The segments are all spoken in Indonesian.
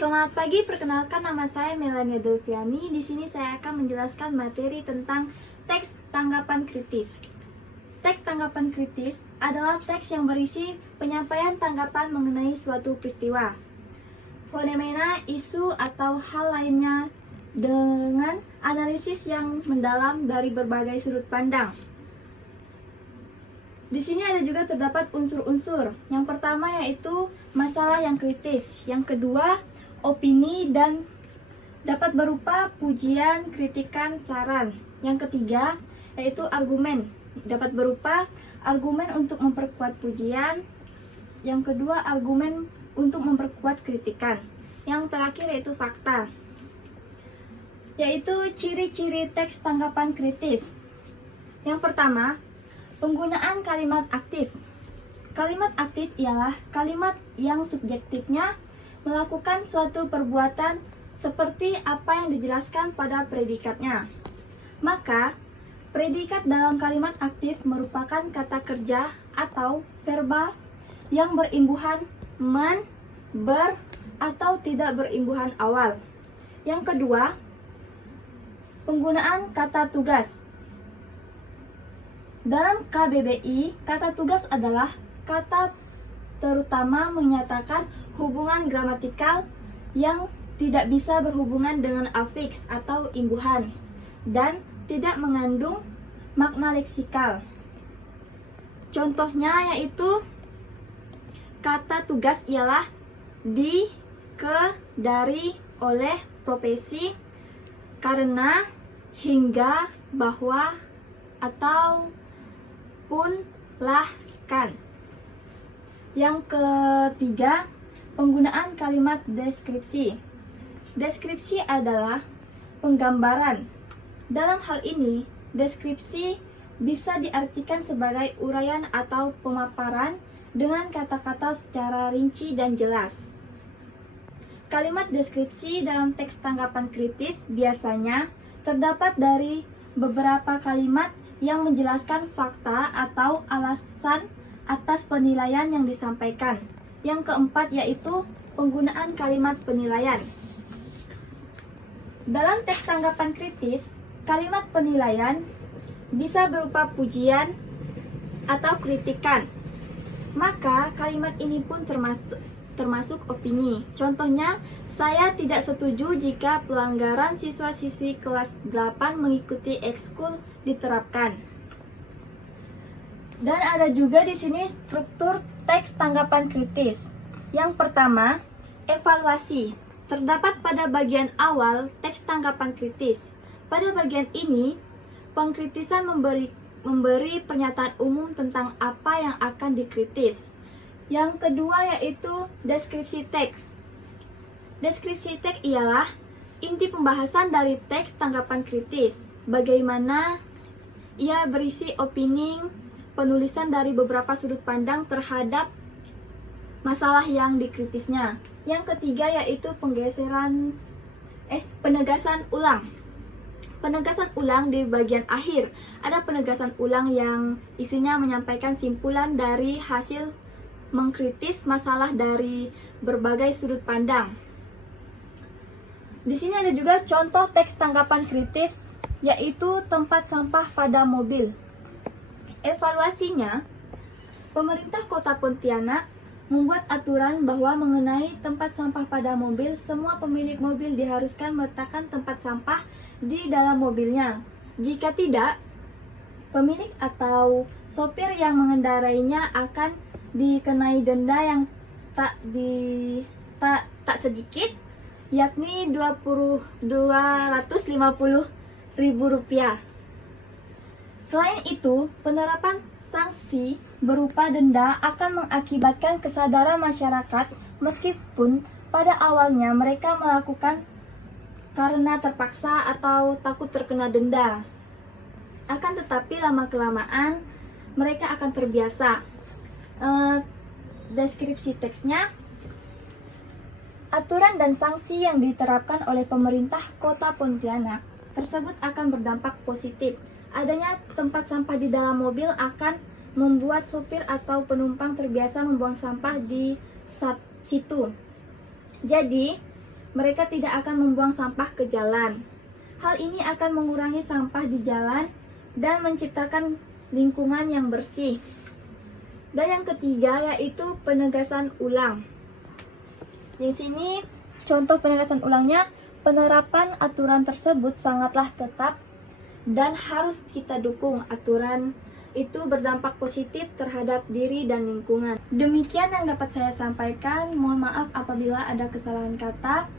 Selamat pagi, perkenalkan nama saya Melania Delviani. Di sini saya akan menjelaskan materi tentang teks tanggapan kritis. Teks tanggapan kritis adalah teks yang berisi penyampaian tanggapan mengenai suatu peristiwa, fenomena, isu, atau hal lainnya dengan analisis yang mendalam dari berbagai sudut pandang. Di sini ada juga terdapat unsur-unsur. Yang pertama yaitu masalah yang kritis. Yang kedua, opini dan dapat berupa pujian, kritikan, saran. Yang ketiga, yaitu argumen. Dapat berupa argumen untuk memperkuat pujian. Yang kedua, argumen untuk memperkuat kritikan. Yang terakhir yaitu fakta. Yaitu ciri-ciri teks tanggapan kritis. Yang pertama, penggunaan kalimat aktif. Kalimat aktif ialah kalimat yang subjektifnya melakukan suatu perbuatan seperti apa yang dijelaskan pada predikatnya. Maka, predikat dalam kalimat aktif merupakan kata kerja atau verba yang berimbuhan men, ber, atau tidak berimbuhan awal. Yang kedua, penggunaan kata tugas. Dalam KBBI, kata tugas adalah kata terutama menyatakan hubungan gramatikal yang tidak bisa berhubungan dengan afiks atau imbuhan dan tidak mengandung makna leksikal. Contohnya yaitu kata tugas ialah di, ke, dari, oleh, profesi, karena, hingga, bahwa, atau pun, lah, kan. Yang ketiga, penggunaan kalimat deskripsi. Deskripsi adalah penggambaran. Dalam hal ini, deskripsi bisa diartikan sebagai uraian atau pemaparan dengan kata-kata secara rinci dan jelas. Kalimat deskripsi dalam teks tanggapan kritis biasanya terdapat dari beberapa kalimat yang menjelaskan fakta atau alasan atas penilaian yang disampaikan. Yang keempat yaitu penggunaan kalimat penilaian. Dalam teks tanggapan kritis, kalimat penilaian bisa berupa pujian atau kritikan. Maka kalimat ini pun termasuk opini. Contohnya, saya tidak setuju jika pelanggaran siswa-siswi kelas 8 mengikuti ekskul diterapkan. Dan ada juga di sini struktur teks tanggapan kritis. Yang pertama, evaluasi. Terdapat pada bagian awal teks tanggapan kritis. Pada bagian ini, pengkritisan memberi pernyataan umum tentang apa yang akan dikritis. Yang kedua yaitu deskripsi teks. Deskripsi teks ialah inti pembahasan dari teks tanggapan kritis. Bagaimana ia berisi opini, penulisan dari beberapa sudut pandang terhadap masalah yang dikritisnya. Yang ketiga yaitu penegasan ulang. Penegasan ulang di bagian akhir. Ada penegasan ulang yang isinya menyampaikan simpulan dari hasil mengkritis masalah dari berbagai sudut pandang. Di sini ada juga contoh teks tanggapan kritis, yaitu tempat sampah pada mobil. Evaluasinya, pemerintah Kota Pontianak membuat aturan bahwa mengenai tempat sampah pada mobil, semua pemilik mobil diharuskan meletakkan tempat sampah di dalam mobilnya. Jika tidak, pemilik atau sopir yang mengendarainya akan dikenai denda yang tak sedikit, yakni Rp250.000. Selain itu, penerapan sanksi berupa denda akan mengakibatkan kesadaran masyarakat meskipun pada awalnya mereka melakukan karena terpaksa atau takut terkena denda. Akan tetapi lama-kelamaan mereka akan terbiasa. Deskripsi teksnya, aturan dan sanksi yang diterapkan oleh pemerintah Kota Pontianak tersebut akan berdampak positif. Adanya tempat sampah di dalam mobil akan membuat sopir atau penumpang terbiasa membuang sampah di situ. Jadi, mereka tidak akan membuang sampah ke jalan. Hal ini akan mengurangi sampah di jalan dan menciptakan lingkungan yang bersih. Dan yang ketiga yaitu penegasan ulang. Di sini contoh penegasan ulangnya, penerapan aturan tersebut sangatlah ketat dan harus kita dukung. Aturan itu berdampak positif terhadap diri dan lingkungan. Demikian yang dapat saya sampaikan. Mohon maaf apabila ada kesalahan kata.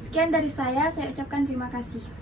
Sekian dari saya ucapkan terima kasih.